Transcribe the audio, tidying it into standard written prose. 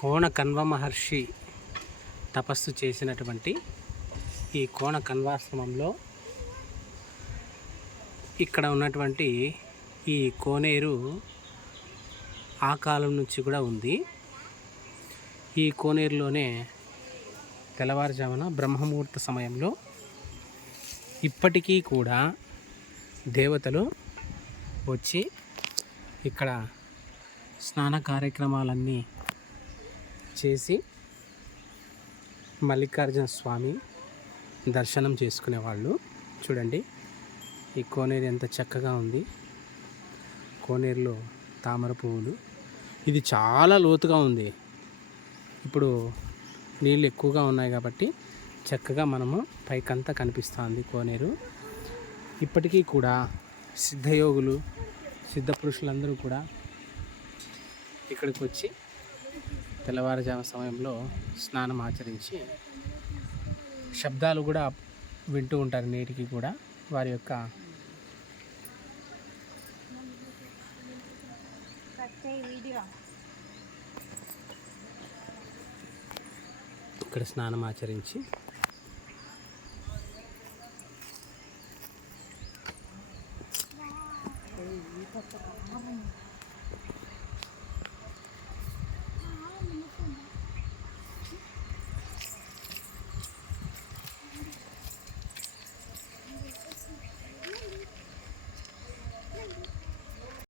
కోన కన్వ మహర్షి తపస్సు చేసినటువంటి ఈ కోన కన్వాశ్రమంలో ఇక్కడ ఉన్నటువంటి ఈ కోనేరు ఆ కాలం నుంచి కూడా ఉంది. ఈ కోనేరులోనే తెల్లవారుజామున బ్రహ్మముహూర్త సమయంలో ఇప్పటికీ కూడా దేవతలు వచ్చి ఇక్కడ స్నాన కార్యక్రమాలన్నీ చేసి మల్లికార్జున స్వామి దర్శనం చేసుకునేవాళ్ళు. చూడండి ఈ కోనేరు ఎంత చక్కగా ఉంది. కోనేరులో తామర పువ్వులు, ఇది చాలా లోతుగా ఉంది. ఇప్పుడు నీళ్ళు ఎక్కువగా ఉన్నాయి కాబట్టి చక్కగా మనము పైకంతా కనిపిస్తుంది కోనేరు. ఇప్పటికీ కూడా సిద్ధయోగులు, సిద్ధ పురుషులందరూ కూడా ఇక్కడికి వచ్చి తెల్లవారుజాము సమయంలో స్నానం ఆచరించి శబ్దాలు కూడా వింటూ ఉంటారు. నేటికి కూడా వారి యొక్క ఇక్కడ స్నానం ఆచరించి